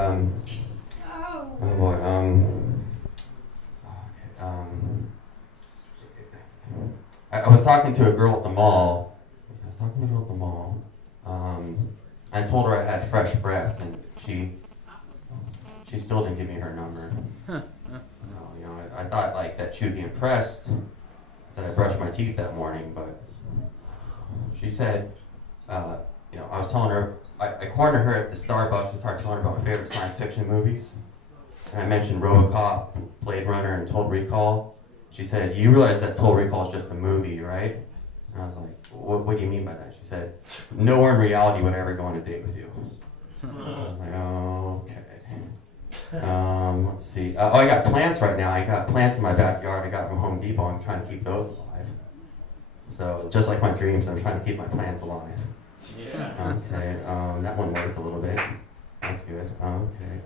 Oh boy. I was talking to a girl at the mall. I told her I had fresh breath, and she still didn't give me her number. So, you know, I thought like that she would be impressed that I brushed my teeth that morning, but she said, you know, I was telling her, I cornered her at the Starbucks and started telling her about my favorite science fiction movies. And I mentioned RoboCop, Blade Runner, and Total Recall. She said, you realize that Total Recall is just a movie, right? And I was like, what do you mean by that? She said, nowhere in reality would I ever go on a date with you. I was like, okay. Let's see. I got plants right now. I got plants in my backyard I got from Home Depot. I'm trying to keep those alive. So just like my dreams, I'm trying to keep my plants alive. Yeah. Okay, that one worked a little bit. That's good. Okay.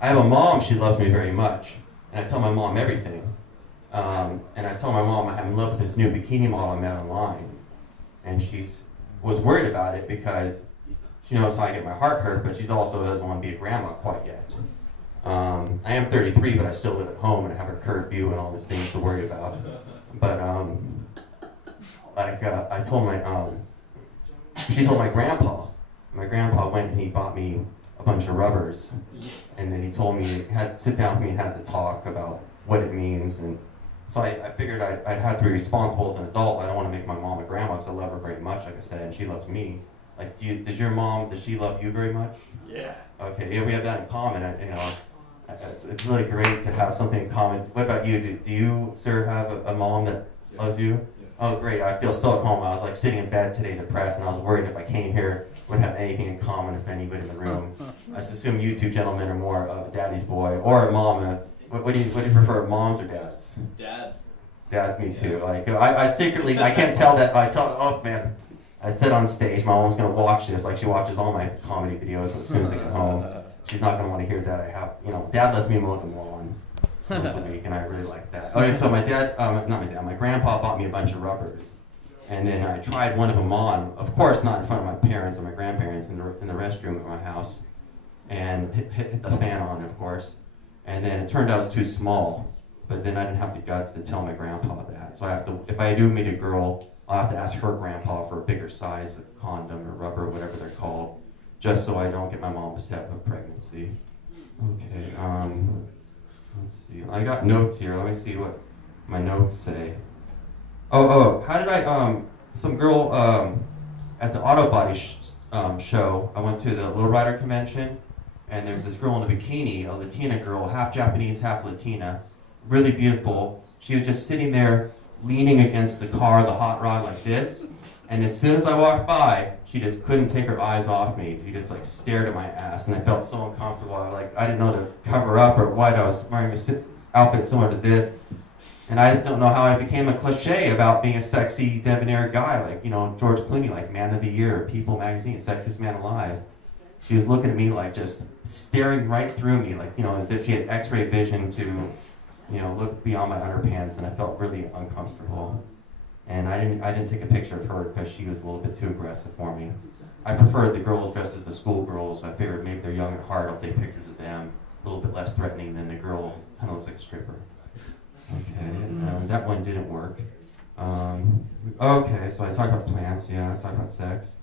I have a mom, she loves me very much. And I tell my mom everything. And I told my mom I'm in love with this new bikini model I met online. And she was worried about it because she knows how I get my heart hurt, but she also doesn't want to be a grandma quite yet. I am 33, but I still live at home and I have a curfew and all these things to worry about. But I told she told my grandpa. My grandpa went and he bought me a bunch of rubbers. And then he told me, sit down with me and had to talk about what it means. And so I figured I'd have to be responsible as an adult, but I don't want to make my mom a grandma because I love her very much, like I said, and she loves me. Like, does your mom, does she love you very much? Yeah. Okay, yeah, we have that in common. You know, it's really great to have something in common. What about you? Do you, sir, have a mom that loves you? Yes. Oh, great. I feel so at home. I was like sitting in bed today depressed, and I was worried if I came here, wouldn't have anything in common with anybody in the room. I just assume you two gentlemen are more of a daddy's boy or a mom. What do you prefer, moms or dads? Dads. Dads, me too. Like I secretly, I can't tell that. I tell, oh man, I said on stage, my mom's gonna watch this. Like she watches all my comedy videos, but as soon as I get home, she's not gonna want to hear that I have. You know, Dad lets me mow the lawn once a week, and I really like that. Okay, so my dad, not my dad, my grandpa bought me a bunch of rubbers, and then I tried one of them on. Of course, not in front of my parents or my grandparents in the restroom at my house, and hit the fan on, of course. And then it turned out it was too small, but then I didn't have the guts to tell my grandpa that. So I have to, if I do meet a girl, I'll have to ask her grandpa for a bigger size of condom or rubber or whatever they're called, just so I don't get my mom upset with pregnancy. Okay, let's see. I got notes here. Let me see what my notes say. Oh, how did I, some girl at the auto body show, I went to the lowrider convention, and there's this girl in a bikini, a Latina girl, half Japanese, half Latina, really beautiful. She was just sitting there leaning against the car, the hot rod like this, and as soon as I walked by, she just couldn't take her eyes off me. She just like stared at my ass, and I felt so uncomfortable. I didn't know to cover up or what. I was wearing an outfit similar to this, and I just don't know how I became a cliche about being a sexy, debonair guy, like, you know, George Clooney, like Man of the Year, People magazine, Sexiest Man Alive. She was looking at me like just staring right through me, like, you know, as if she had x-ray vision to, you know, look beyond my underpants, and I felt really uncomfortable. And I didn't take a picture of her because she was a little bit too aggressive for me. I preferred the girls dressed as the schoolgirls. I figured maybe they're young at heart, I'll take pictures of them. A little bit less threatening than the girl, kind of looks like a stripper. Okay, that one didn't work. Okay, so I talked about plants, yeah, I talked about sex.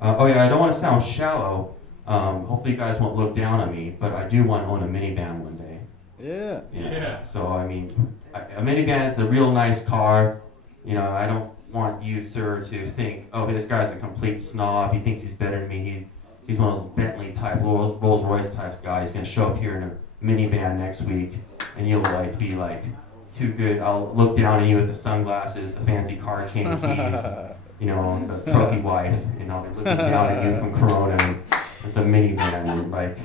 Oh yeah, I don't want to sound shallow. Hopefully you guys won't look down on me, but I do want to own a minivan one day. Yeah. So, I mean, a minivan is a real nice car. You know, I don't want you, sir, to think, oh, this guy's a complete snob. He thinks he's better than me. He's one of those Bentley type, Rolls Royce type guys. He's going to show up here in a minivan next week, and you'll like be like too good. I'll look down at you with the sunglasses, the fancy car chain keys, you know, the trophy wife, and I'll be looking down at you from Corona with the minivan, and like.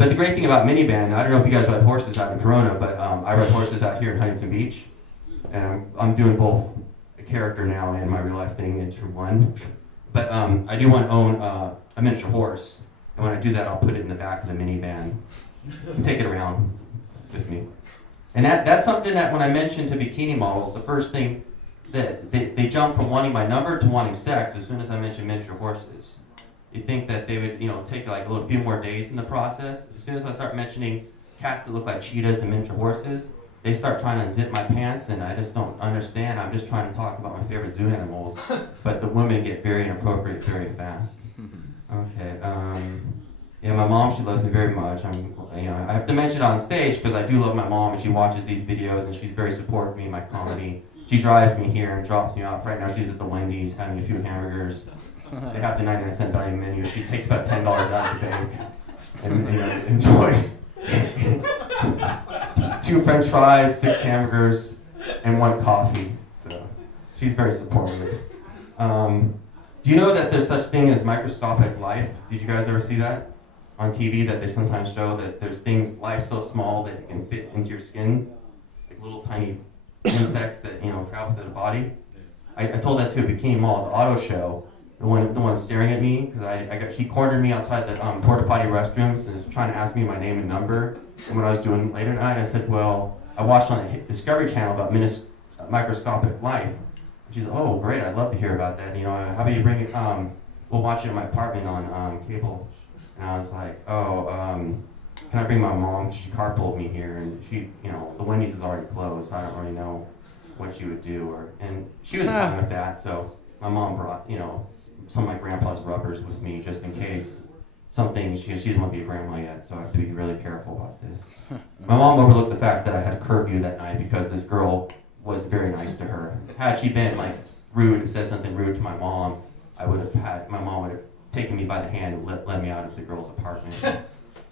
But the great thing about minivan, I don't know if you guys ride horses out in Corona, but I ride horses out here in Huntington Beach, and I'm doing both a character now and my real life thing into one. But I do want to own a miniature horse, and when I do that, I'll put it in the back of the minivan and take it around with me. And that's something that when I mentioned to bikini models, the first thing that they jump from wanting my number to wanting sex as soon as I mention miniature horses. you think that they would, take like a little few more days in the process. As soon as I start mentioning cats that look like cheetahs and miniature horses, they start trying to unzip my pants, and I just don't understand. I'm just trying to talk about my favorite zoo animals, but the women get very inappropriate very fast. Okay. Yeah, my mom, she loves me very much. I have to mention it on stage because I do love my mom, and she watches these videos, and she's very supportive of me in my comedy. She drives me here and drops me off. Right now, she's at the Wendy's having a few hamburgers. They have the 99-cent value menu. She takes about $10 out of the bank and enjoys 2 French fries, 6 hamburgers, and 1 coffee. So she's very supportive. Do you know that there's such thing as microscopic life? Did you guys ever see that on TV, that they sometimes show that there's things, life so small that you can fit into your skin, like little tiny insects that travel through the body? I told that to a bikini mall, the auto show, the one staring at me, because she cornered me outside the porta potty restrooms and was trying to ask me my name and number. And what I was doing later at night, I said, well, I watched on a Discovery Channel about microscopic life. And she said, oh, great, I'd love to hear about that. How about you bring it, we'll watch it in my apartment on cable. And I was like, oh, can I bring my mom? She carpooled me here, and she, the Wendy's is already closed, so I don't really know what she would do. And she was fine with that, so my mom brought, some of my grandpa's rubbers with me just in case something, she doesn't want to be a grandma yet, so I have to be really careful about this. My mom overlooked the fact that I had a curfew that night because this girl was very nice to her. Had she been like rude and said something rude to my mom, my mom would have taken me by the hand and let me out of the girl's apartment.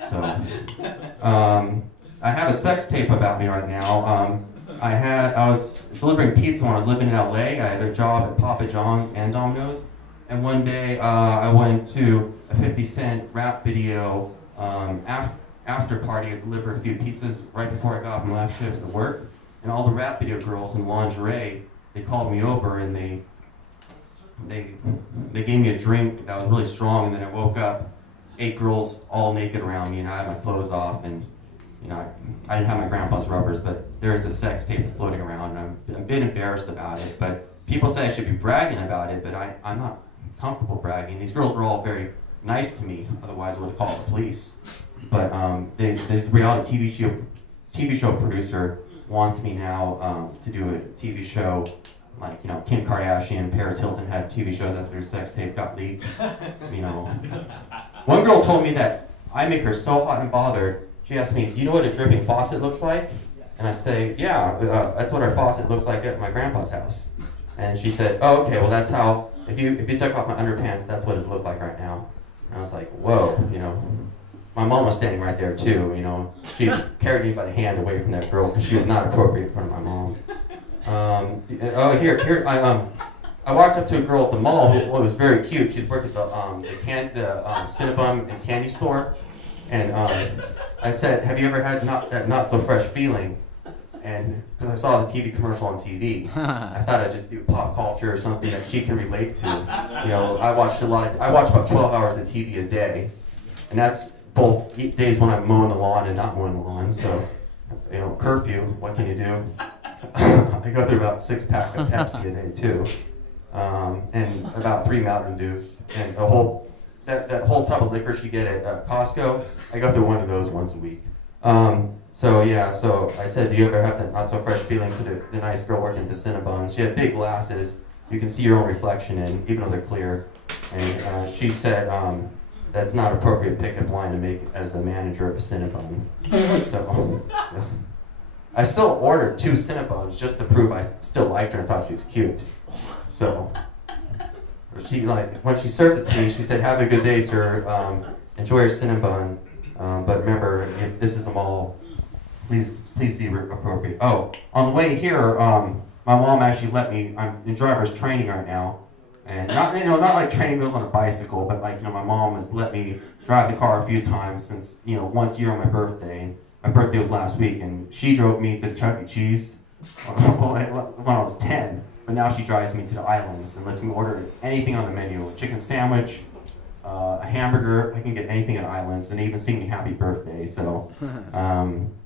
So, I have a sex tape about me right now. I was delivering pizza when I was living in LA. I had a job at Papa John's and Domino's. And one day I went to a 50 Cent rap video after party to deliver a few pizzas right before I got off my last shift to work. And all the rap video girls in lingerie, they called me over and they gave me a drink that was really strong. And then I woke up, 8 girls all naked around me, and I had my clothes off. And I didn't have my grandpa's rubbers, but there is a sex tape floating around, and I'm a bit embarrassed about it. But people say I should be bragging about it, but I'm not comfortable bragging. These girls were all very nice to me, otherwise I would have called the police. But this reality TV show producer wants me now to do a TV show like, Kim Kardashian, Paris Hilton had TV shows after their sex tape got leaked. One girl told me that I make her so hot and bothered. She asked me, do you know what a dripping faucet looks like? And I say, yeah, that's what our faucet looks like at my grandpa's house. And she said, oh, okay, well that's how, if you took off my underpants, that's what it looked like right now. And I was like, whoa, My mom was standing right there too, She carried me by the hand away from that girl because she was not appropriate in front of my mom. I walked up to a girl at the mall who was very cute. She's worked at the Cinnabon and candy store. And I said, have you ever had that not so fresh feeling? And because I saw the TV commercial on TV, I thought I'd just do pop culture or something that she can relate to. I watch about 12 hours of TV a day, and that's both days when I'm mowing the lawn and not mowing the lawn. So, curfew, what can you do? I go through about 6-pack of Pepsi a day too, and about 3 Mountain Dews, and that whole tub of liquor you get at Costco. I go through one of those once a week. So I said, do you ever have that not so fresh feeling to the nice girl working at the Cinnabon? She had big glasses you can see your own reflection in, even though they're clear. And she said, that's not appropriate pickup line to make as the manager of a Cinnabon. So I still ordered 2 Cinnabons just to prove I still liked her and thought she was cute. So she when she served it to me, she said, have a good day, sir. Enjoy your Cinnabon. But remember, if this is a mall, please be appropriate. Oh, on the way here, my mom actually let me, I'm in driver's training right now. And not like training wheels on a bicycle, but like, my mom has let me drive the car a few times since, once a year on my birthday. My birthday was last week, and she drove me to Chuck E. Cheese when I was 10. But now she drives me to the islands and lets me order anything on the menu. A chicken sandwich, a hamburger. I can get anything at islands, and they even sing me happy birthday. So,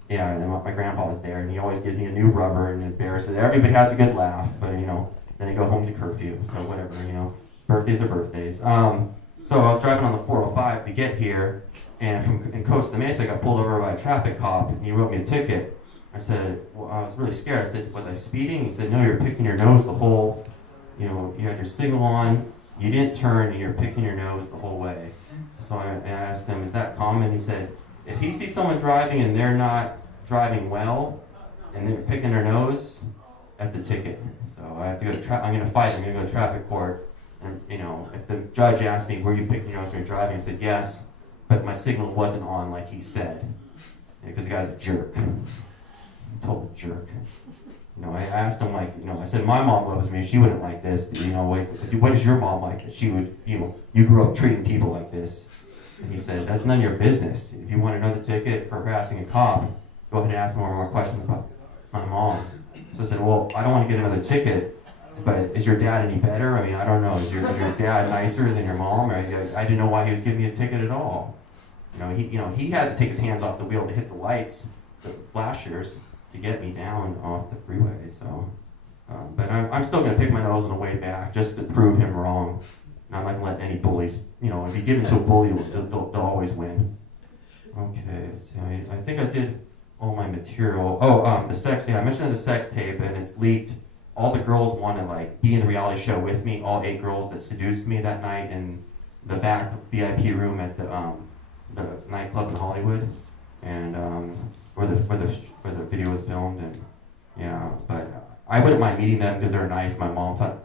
yeah, and my grandpa was there, and he always gives me a new rubber and embarrasses. Everybody has a good laugh, but then I go home to curfew. So whatever, birthdays are birthdays. So I was driving on the 405 to get here, and in Costa Mesa, I got pulled over by a traffic cop, and he wrote me a ticket. I said, well, I was really scared. I said, was I speeding? He said, no, you're picking your nose the whole, you had your signal on, you didn't turn, and you're picking your nose the whole way. So I asked him, is that common? He said, if he sees someone driving and they're not driving well, and they're picking their nose, that's a ticket. So I have to go to I'm going to fight. I'm going to go to traffic court. And if the judge asked me, were you picking your nose when you're driving? I said, yes, but my signal wasn't on like he said. Because the guy's a jerk. A total jerk. I asked him, I said, my mom loves me. She wouldn't like this. What is your mom like that she would, you grew up treating people like this? And he said, that's none of your business. If you want another ticket for harassing a cop, go ahead and ask more questions about my mom. So I said, well, I don't want to get another ticket, but is your dad any better? I mean, I don't know. Is your dad nicer than your mom? Or I didn't know why he was giving me a ticket at all. He had to take his hands off the wheel to hit the lights, the flashers, to get me down off the freeway. So, but I'm still going to pick my nose on the way back just to prove him wrong. And I'm not going to let any bullies, if you give in to a bully, they'll always win. Okay, let's see. I think I did all my material. Oh, the sex, I mentioned the sex tape, and it's leaked. All the girls want to be in the reality show with me. All 8 girls that seduced me that night in the back VIP room at the nightclub in Hollywood, and where the video was filmed. And yeah, but I wouldn't mind meeting them because they're nice. My mom thought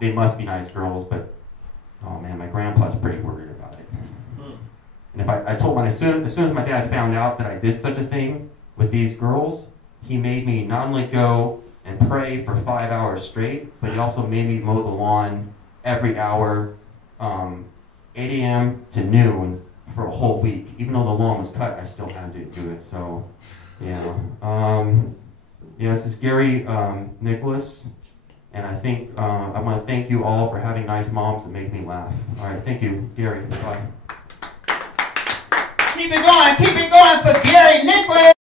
they must be nice girls, but oh man, my grandpa's pretty worried about it. And if I told as soon as my dad found out that I did such a thing with these girls, he made me not only go and pray for 5 hours straight, but he also made me mow the lawn every hour, 8 a.m. to noon for a whole week. Even though the lawn was cut, I still had to do it. So, yeah. This is Gary Nicholas, and I think I want to thank you all for having nice moms that make me laugh. All right, thank you, Gary. Bye. Keep it going for Gary Nicholas.